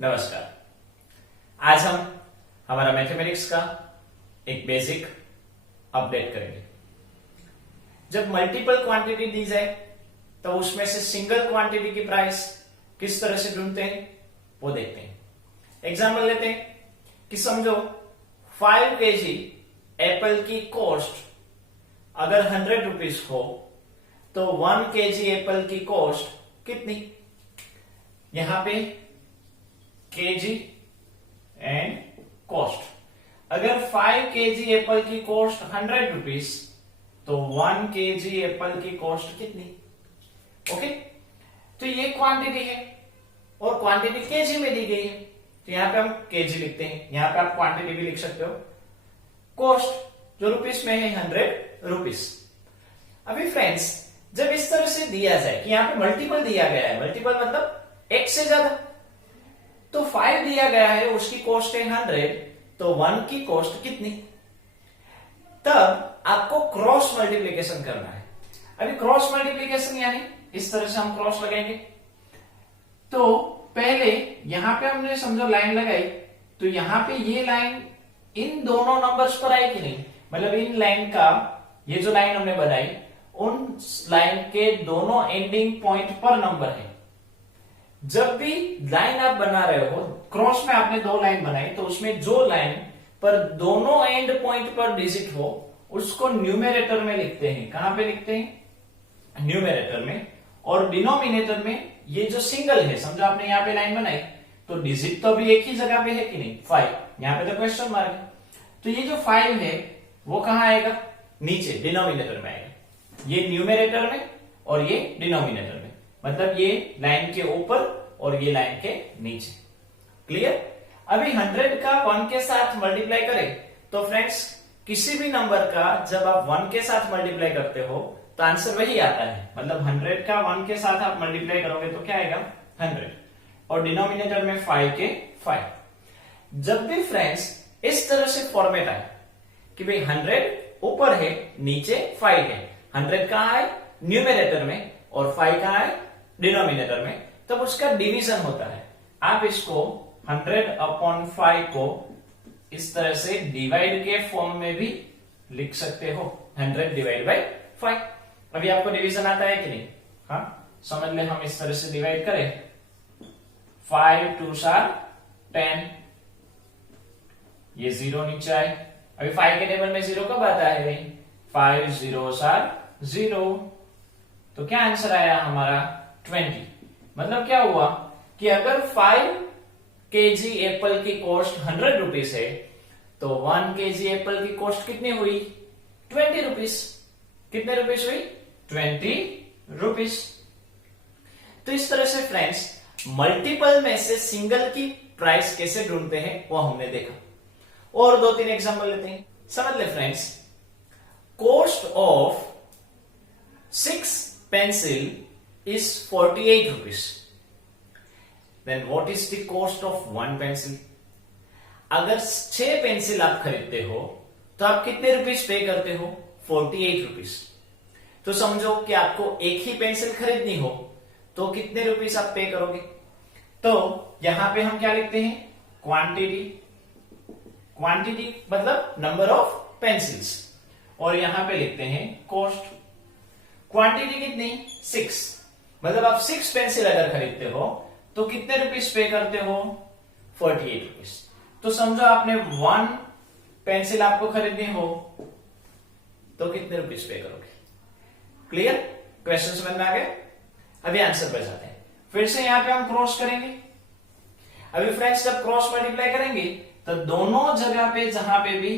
नमस्कार। आज हम हमारा मैथमेटिक्स का एक बेसिक अपडेट करेंगे। जब मल्टीपल क्वांटिटी दी जाए तो उसमें से सिंगल क्वांटिटी की प्राइस किस तरह से ढूंढते हैं वो देखते हैं। एग्जाम्पल लेते हैं कि समझो 5 kg एप्पल की कॉस्ट अगर 100 रुपीज हो तो 1 kg एप्पल की कॉस्ट कितनी। यहां पे केजी एंड कॉस्ट, अगर 5 kg एप्पल की कॉस्ट 100 रुपीज तो 1 kg एप्पल की कॉस्ट कितनी। ओके, तो ये क्वांटिटी है और क्वांटिटी केजी में दी गई है, तो यहां पे हम केजी लिखते हैं। यहां पे आप क्वांटिटी भी लिख सकते हो। कॉस्ट जो रुपीस में है 100 रुपीस। अभी फ्रेंड्स, जब इस तरह से दिया जाए कि यहां पे मल्टीपल दिया गया है, मल्टीपल मतलब एक से ज्यादा, तो 5 दिया गया है, उसकी कॉस्ट है 100, तो 1 की कॉस्ट कितनी। तब आपको क्रॉस मल्टीप्लीकेशन करना है। अभी क्रॉस मल्टीप्लीकेशन यानी इस तरह से हम क्रॉस लगाएंगे। तो पहले यहां पे हमने समझो लाइन लगाई, तो यहां पे ये लाइन इन दोनों नंबर्स पर आई कि नहीं, मतलब इन लाइन का ये जो लाइन हमने बनाई उन लाइन के दोनों एंडिंग पॉइंट पर नंबर है। जब भी लाइन आप बना रहे हो, क्रॉस में आपने 2 लाइन बनाई, तो उसमें जो लाइन पर दोनों एंड पॉइंट पर डिजिट हो उसको न्यूमेरेटर में लिखते हैं। कहां पे लिखते हैं? न्यूमेरेटर में। और डिनोमिनेटर में ये जो सिंगल है, समझो आपने यहां पे लाइन बनाई तो डिजिट तो अभी एक ही जगह पे है कि नहीं, 5। यहां पे तो क्वेश्चन मार्क है, तो ये जो 5 है वो कहां आएगा? नीचे डिनोमिनेटर में आएगा। ये न्यूमेरेटर में और ये डिनोमिनेटर में, मतलब ये लाइन के ऊपर और ये लाइन के नीचे। क्लियर? अभी 100 का 1 के साथ मल्टीप्लाई करें तो फ्रेंड्स, किसी भी नंबर का जब आप 1 के साथ मल्टीप्लाई करते हो तो आंसर वही आता है। मतलब 100 का 1 के साथ आप मल्टीप्लाई करोगे तो क्या आएगा? 100। और डिनोमिनेटर में 5 के 5। जब भी फ्रेंड्स इस तरह से फॉर्मेट आए कि भाई 100 ऊपर है, नीचे 5 है, 100 कहां है? न्यूमेरेटर में, और 5 कहां है? डिनोमिनेटर में, तब उसका डिवीजन होता है। आप इसको 100/5 को इस तरह से डिवाइड के फॉर्म में भी लिख सकते हो, 100/5। अभी आपको डिवीजन आता है कि नहीं? हाँ, समझ ले, हम इस तरह से डिवाइड करें, 5 2s are 10, ये 0 नीचे आए। अभी 5 के टेबल में 0 कब आता है भाई? 5 0s are 0, तो क्या आंसर आया हमारा? 20। मतलब क्या हुआ कि अगर 5 kg एप्पल की कॉस्ट 100 रुपीस है तो 1 kg एप्पल की कॉस्ट कितनी हुई? 20 रुपीस। कितने रुपीस हुई? 20 रुपीस। तो इस तरह से फ्रेंड्स, मल्टीपल में से सिंगल की प्राइस कैसे ढूंढते हैं वो हमने देखा। और 2-3 एग्जांपल लेते हैं, समझ ले friends. Cost of 6 pencil is 48 rupees. Then what is the cost of 1 pencil? अगर 6 पेंसिल आप खरीदते हो तो आप कितने रुपीस पे करते हो? 48 रुपीस। तो समझो कि आपको एक ही पेंसिल खरीदनी हो तो कितने रुपीस आप पे करोगे? तो यहां पे हम क्या लिखते हैं? क्वांटिटी। क्वांटिटी मतलब नंबर ऑफ पेंसिल्स, और यहां पे लिखते हैं कॉस्ट। क्वांटिटी कितनी? 6, मतलब आप 6 पेंसिल अगर खरीदते हो तो कितने रुपीस पे करते हो? 48 रुपीस। तो समझो आपने 1 पेंसिल आपको खरीदनी हो तो कितने रुपीस पे करोगे? क्लियर? क्वेश्चन समझ में आ गया? अभी आंसर पे जाते हैं। फिर से यहां पे हम क्रॉस करेंगे। अभी फ्रेंड्स, जब क्रॉस मल्टीप्लाई करेंगे तो दोनों जगह पे जहां पे भी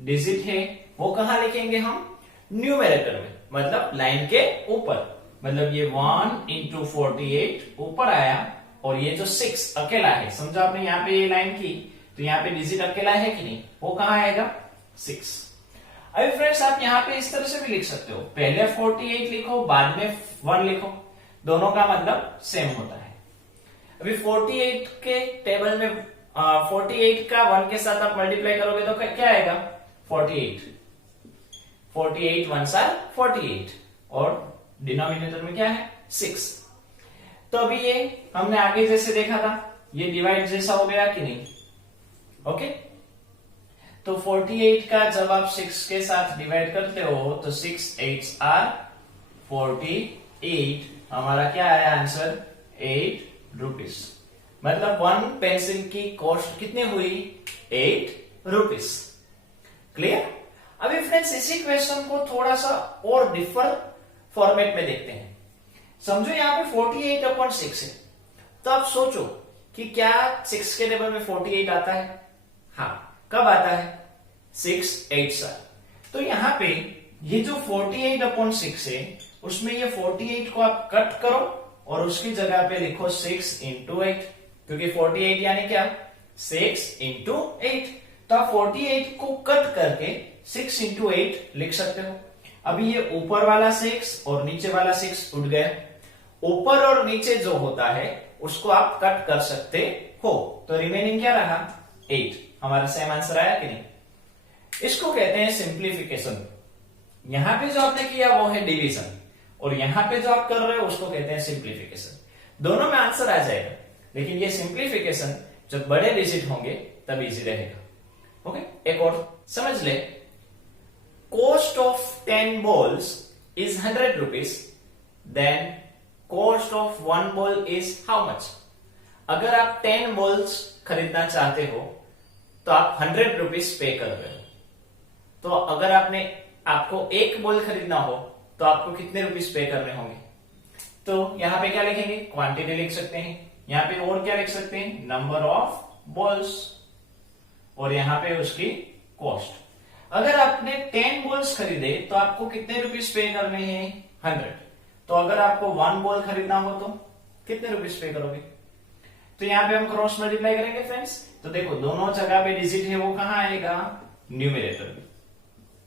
डिजिट है वो कहां लिखेंगे हम? न्यूमेरेटर में, मतलब लाइन के ऊपर। मतलब ये 1 into 48 ऊपर आया, और ये जो 6 अकेला है, समझो आपने यहाँ पे ये लाइन की तो यहाँ पे डिजिट अकेला है कि नहीं, वो कहां आएगा? 6। अभी फ्रेंड्स, आप यहाँ पे इस तरह से भी लिख सकते हो, पहले 48 लिखो बाद में 1 लिखो, दोनों का मतलब सेम होता है। अभी 48 के टेबल में 48 का 1 के साथ आप मल्टीप्लाई करोगे तो क्या आएगा? 48 1s are 48, और डिनोमिनेटर में क्या है? 6। तो अभी ये हमने आगे जैसे देखा था ये डिवाइड जैसा हो गया कि नहीं? ओके, तो 48 का जब आप 6 के साथ डिवाइड करते हो तो 6 8 आर 48, हमारा क्या आया आंसर? 8 रुपीज। मतलब 1 पेंसिल की कॉस्ट कितनी हुई? 8 रुपीज। क्लियर? अभी फ्रेंड्स इसी क्वेश्चन को थोड़ा सा और डिफर फॉर्मेट में देखते हैं। समझो यहाँ पे 48/6 है, तो आप सोचो कि क्या 6 के टेबल में 48 आता है? हाँ, कब आता है? 6 8 तो यहाँ पे ये जो 48/6 है उसमें ये 48 को आप कट करो और उसकी जगह पे लिखो 6 × 8, क्योंकि 48 यानी क्या? 6 × 8। तो आप 48 को कट करके 6 × 8 लिख सकते हो। अभी ये ऊपर वाला 6 और नीचे वाला 6 उठ गया। ऊपर और नीचे जो होता है उसको आप कट कर सकते हो, तो रिमेनिंग क्या रहा? 8। हमारा सेम आंसर आया कि नहीं? इसको कहते हैं सिंप्लीफिकेशन। यहां पे जो आपने किया वो है डिवीजन, और यहां पे जो आप कर रहे हो उसको कहते हैं सिंप्लीफिकेशन। दोनों में आंसर आ जाएगा, लेकिन ये सिंप्लीफिकेशन जब बड़े डिजिट होंगे तब इजी रहेगा। ओके, एक और समझ ले। Cost of 10 balls is 100 rupees, then cost of 1 ball is how much? अगर आप 10 बॉल्स खरीदना चाहते हो तो आप 100 रुपीज पे कर रहे हो। तो अगर आपको एक बॉल खरीदना हो तो आपको कितने रुपीज पे करने होंगे? तो यहां पे क्या लिखेंगे? क्वांटिटी लिख सकते हैं। यहां पे और क्या लिख सकते हैं? नंबर ऑफ बॉल्स, और यहां पे उसकी कॉस्ट। अगर आपने 10 बॉल्स खरीदे तो आपको कितने रुपीज पे करने हैं? 100। तो अगर आपको 1 बॉल खरीदना हो तो कितने रुपीज पे करोगे? तो यहां पे हम क्रॉस मल्टीप्लाई करेंगे फ्रेंड्स। तो देखो दोनों जगह पे डिजिट है वो कहां आएगा? न्यूमरेटर में,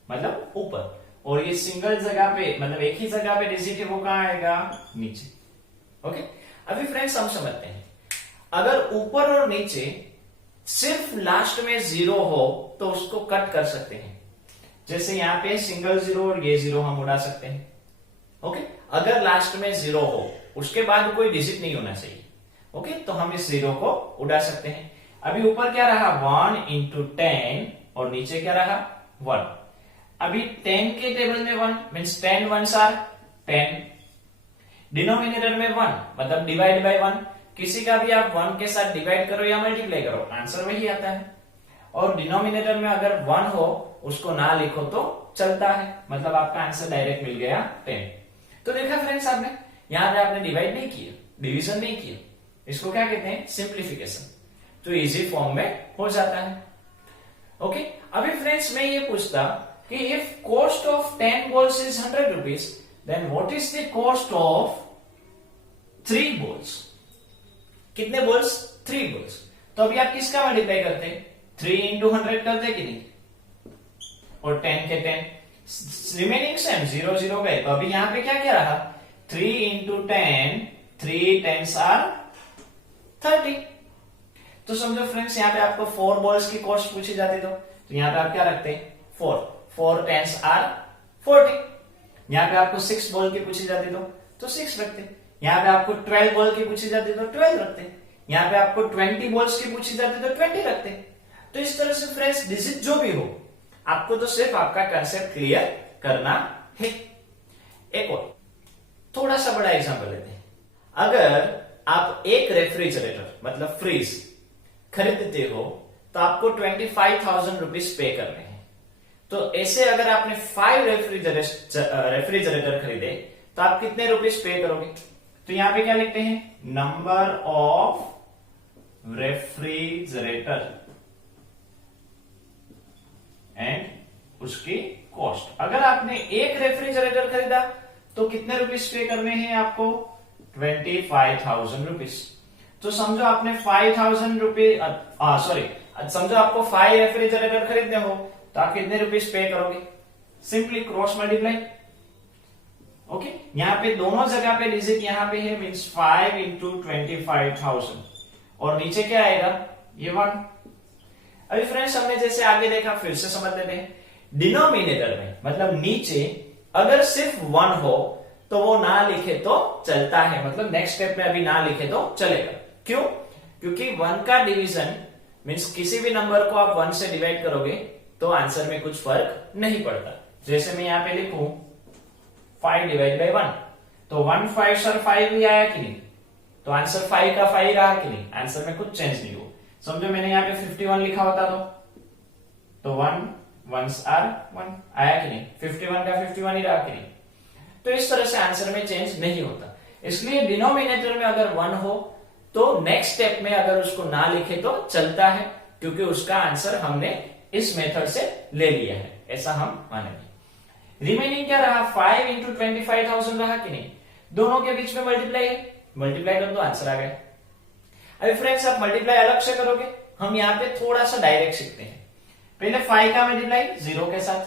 मतलब ऊपर। और ये सिंगल जगह पे, मतलब एक ही जगह पे डिजिट है वो कहां आएगा? नीचे। ओके, अभी फ्रेंड्स हम समझते हैं। अगर ऊपर और नीचे सिर्फ लास्ट में 0 हो तो उसको कट कर सकते हैं। जैसे यहां पे सिंगल 0 और ये 0 हम उड़ा सकते हैं। ओके, अगर लास्ट में 0 हो, उसके बाद कोई डिजिट नहीं होना चाहिए। ओके, तो हम इस 0 को उड़ा सकते हैं। अभी ऊपर क्या रहा? 1 × 10, और नीचे क्या रहा? 1। अभी 10 के टेबल में 1 मीन्स 10 1s आर 10। डिनोमिनेटर में 1 मतलब डिवाइड बाय 1। किसी का भी आप 1 के साथ डिवाइड करो या मल्टीप्लाई करो, आंसर वही आता है। और डिनोमिनेटर में अगर 1 हो उसको ना लिखो तो चलता है, मतलब आपका आंसर डायरेक्ट मिल गया 10। तो देखा फ्रेंड्स आपने, यहां पे आपने डिवाइड नहीं किया, डिवीजन नहीं किया, इसको क्या कहते हैं? सिंप्लीफिकेशन। तो इजी फॉर्म में हो जाता है। ओके, अभी फ्रेंड्स मैं ये पूछता कि if cost of 10 balls is 100 rupees, then what is the cost of 3 balls? कितने बॉल्स? 3 बॉल्स। तो अभी आप किसका मल्टीप्लाई करते हैं? 3 × 100 करते कि नहीं? और 10 के 10 रिमेनिंग सेम 0 0 गए। तो अभी यहां पे क्या क्या रहा? 3 × 10, 3 10s आर 30। तो समझो फ्रेंड्स यहाँ पे आपको 4 बॉल्स की कॉस्ट पूछी जाती तो यहाँ पे आप क्या रखते हैं? 4 10s आर 40। यहाँ पे आपको 6 बॉल की पूछी जाती तो 6 रखते। यहाँ पे आपको 12 बॉल की पूछी जाती तो 12 रखते। यहाँ पे आपको 20 बॉल्स की पूछी जाती तो 20 रखते। तो इस तरह से फ्रेंड्स डिजिट जो भी हो, आपको तो सिर्फ आपका कंसेप्ट क्लियर करना है। एक और थोड़ा सा बड़ा एग्जांपल लेते हैं। अगर आप एक रेफ्रिजरेटर मतलब फ्रीज खरीदते हो तो आपको 25,000 रुपीज पे करने हैं। तो ऐसे अगर आपने 5 रेफ्रिजरेटर खरीदे तो आप कितने रुपीज पे करोगे? तो यहां पे क्या लिखते हैं? नंबर ऑफ रेफ्रिजरेटर एंड उसकी कॉस्ट। अगर आपने एक रेफ्रिजरेटर खरीदा तो कितने रुपीज पे करने हैं आपको? 25,000 रुपीज। तो समझो आपने 5,000 रुपीज समझो आपको 5 रेफ्रिजरेटर खरीदने हो तो आप कितने रुपीज पे करोगे? Simply cross multiply. ओके, यहाँ पे दोनों जगह पे डिजिट यहाँ पे है मीन्स 5 × 25,000 और नीचे क्या आएगा? ये 1। अभी फ्रेंड्स हमने जैसे आगे देखा, फिर से समझ लेते हैं। डिनोमिनेटर में मतलब नीचे अगर सिर्फ 1 हो तो वो ना लिखे तो चलता है, मतलब नेक्स्ट स्टेप में अभी ना लिखे तो चलेगा। क्यों? क्योंकि 1 का डिवीजन मीन्स किसी भी नंबर को आप 1 से डिवाइड करोगे तो आंसर में कुछ फर्क नहीं पड़ता। जैसे मैं यहां पे लिखूं 5 डिवाइड बाई 1, तो 1 5 सर 5 ही आया कि नहीं, तो आंसर 5 का 5 रहा कि नहीं, आंसर में कुछ चेंज नहीं हुआ। समझो मैंने यहाँ पे 51 लिखा होता तो 1 1s आर 1 आया कि नहीं, 51 का 51 ही रहा कि नहीं। तो इस तरह से आंसर में चेंज नहीं होता। इसलिए डिनोमिनेटर में अगर 1 हो तो नेक्स्ट स्टेप में अगर उसको ना लिखे तो चलता है, क्योंकि उसका आंसर हमने इस मेथड से ले लिया है, ऐसा हम मानेंगे। रिमेनिंग क्या रहा, 5 इंटू 25,000 रहा कि नहीं, दोनों के बीच में मल्टीप्लाई है, मल्टीप्लाई कर दो आंसर आ गया। अभी फ्रेंड्स आप मल्टीप्लाई अलग से करोगे, हम यहाँ पे थोड़ा सा डायरेक्ट सीखते हैं। पहले 5 का मल्टीप्लाई 0 के साथ,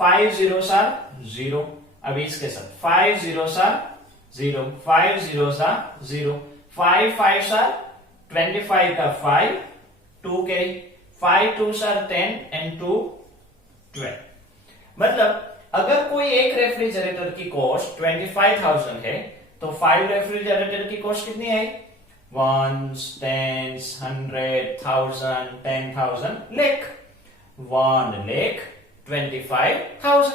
5 0 सार 0, अभी इसके साथ 5 0 सार 0, 5 0 सार 0, 5 5 सार 25 का 5, 2 कैरी, 5 2 सार 10 एंड 2 12। मतलब अगर कोई एक रेफ्रिजरेटर की कॉस्ट 25,000 है तो 5 रेफ्रिजरेटर की कॉस्ट कितनी है, 1s 10s 100 1000 10,000 लाख, 1,25,000।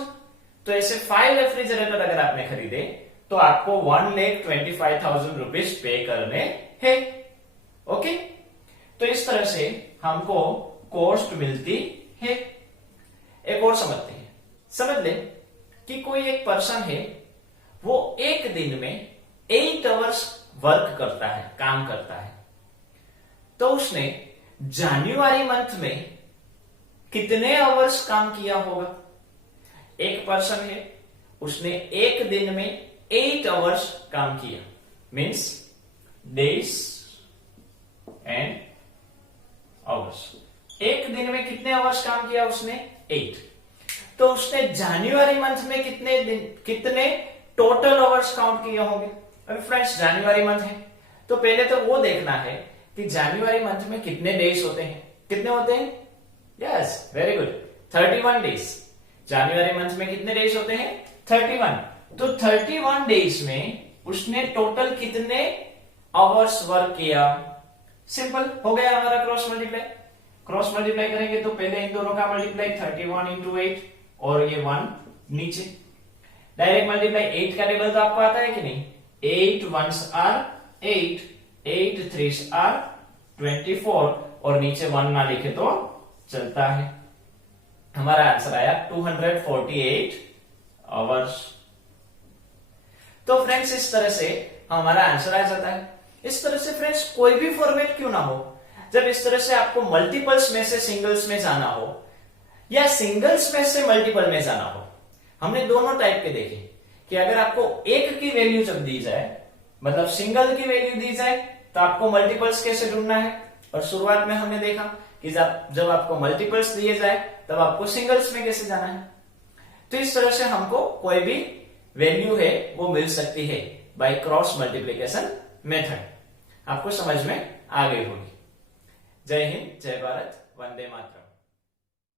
तो ऐसे 5 रेफ्रिजरेटर अगर आपने खरीदे तो आपको 1,25,000 रुपीज पे करने हैं। ओके, तो इस तरह से हमको कॉस्ट मिलती है। एक और समझते हैं, समझ ले कि कोई एक पर्सन है, वो एक दिन में 8 आवर्स वर्क करता है, काम करता है, तो उसने जनवरी मंथ में कितने आवर्स काम किया होगा। एक पर्सन है, उसने एक दिन में 8 आवर्स काम किया, मीन्स डेज एंड आवर्स। एक दिन में कितने आवर्स काम किया उसने, 8। तो उसने जनवरी मंथ में कितने टोटल आवर्स काउंट किए होंगे। अभी फ्रेंड्स जनवरी मंथ है तो पहले तो वो देखना है कि जनवरी मंथ में कितने डेज होते हैं, कितने होते हैं, यस वेरी गुड 31 डेज। जनवरी मंथ में कितने डेज होते हैं, 31। तो 31 डेज में उसने टोटल कितने आवर्स वर्क किया। सिंपल हो गया हमारा क्रॉस मल्टीप्लाई। क्रॉस मल्टीप्लाई करेंगे तो पहले इन दोनों का मल्टीप्लाई 31 इंटू 8 और ये 1 नीचे, डायरेक्ट मल्टीप्लाई 8 का टेबल तो आपको आता है कि नहीं, 8 1s आर 8, 8 3s आर 24 और नीचे 1 ना लिखे तो चलता है। हमारा आंसर आया 248 आवर्स। तो फ्रेंड्स इस तरह से हमारा आंसर आ जाता है। इस तरह से फ्रेंड्स कोई भी फॉर्मेट क्यों ना हो, जब इस तरह से आपको मल्टीपल्स में से सिंगल्स में जाना हो या सिंगल्स में से मल्टीपल में जाना हो, हमने दोनों टाइप के देखे कि अगर आपको एक की वैल्यू जब दी जाए, मतलब सिंगल की वैल्यू दी जाए, तो आपको मल्टीपल्स कैसे ढूंढना है। और शुरुआत में हमने देखा कि जब आपको मल्टीपल्स दिए जाए तब आपको सिंगल्स में कैसे जाना है। तो इस तरह से हमको कोई भी वैल्यू है वो मिल सकती है बाय क्रॉस मल्टीप्लिकेशन मेथड। आपको समझ में आ गई होगी। जय हिंद, जय भारत, वंदे मातरम।